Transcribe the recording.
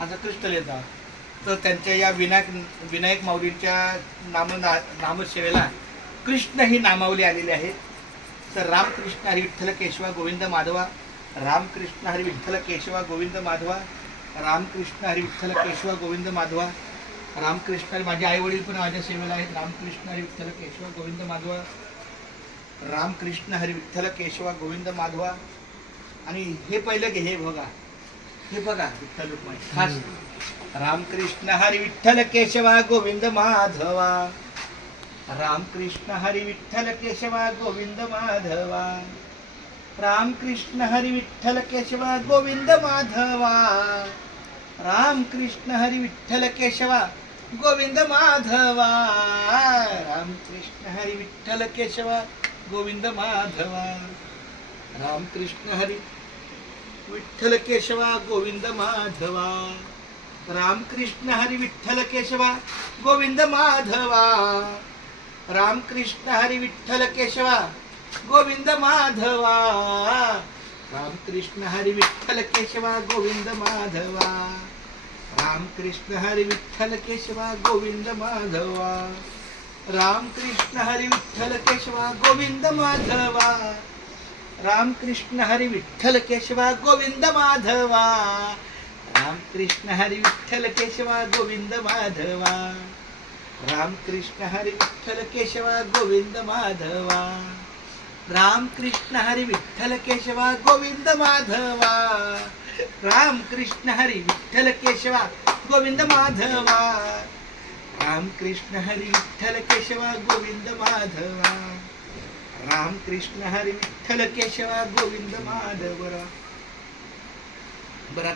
असं कृष्ण लिहितात. तर त्यांच्या या विनायक माऊलींच्या नामसेवेला कृष्ण ही नामावली आलेली आहे. तर रामकृष्ण हरी विठ्ठल केशवा गोविंद माधवा, रामकृष्ण हरी विठ्ठल केशवा गोविंद माधवा, रामकृष्ण हरी विठ्ठल केशवा गोविंद माधवा, रामकृष्ण हरी. माझे आई वडील पण माझ्या सेवेला आहेत. रामकृष्ण हरी विठ्ठल केशवा गोविंद माधवा, रामकृष्ण हरी विठ्ठल केशवा गोविंद माधवा. आणि हे पहिलं घे, हे बघा, हे बघा विठ्ठल रुक्माई खास. रामकृष्ण हरी विठ्ठल केशवा गोविंद माधवा, रामकृष्ण हरी विठ्ठल केशवा गोविंद माधवा, रामकृष्ण हरी विठ्ठल केशवा गोविंद माधवा, रामकृष्ण हरी विठ्ठल केशवा गोविंद माधवा, रामकृष्ण हरी विठ्ठल केशवा गोविंद माधवा, रामकृष्ण हरी विठ्ठल केशवा गोविंद माधवा, रामकृष्ण हरी विठ्ठल केशवा गोविंद माधवा, रामकृष्ण हरी विठ्ठल केशवा गोविंद माधवा, रामकृष्ण हरी विठ्ठल केशवा गोविंद माधवा, रामकृष्ण हरी विठ्ठल केशवा गोविंद माधवा, रामकृष्ण हरी विठ्ठल केशवा गोविंद माधवा, रामकृष्ण हरी विठ्ठल केशवा गोविंद माधवा, रामकृष्ण हरी विठ्ठल केशवा गोविंद माधवा, रामकृष्ण हरी विठ्ठल केशवा गोविंद माधवा, रामकृष्ण हरी विठ्ठल केशवा गोविंद माधवा, रामकृष्ण हरी विठ्ठल केशवा गोविंद माधवा, रामकृष्ण हरी विठ्ठल केशवा गोविंद माधवा, रामकृष्ण हरी विठ्ठल केशवा गोविंद माधव. बरं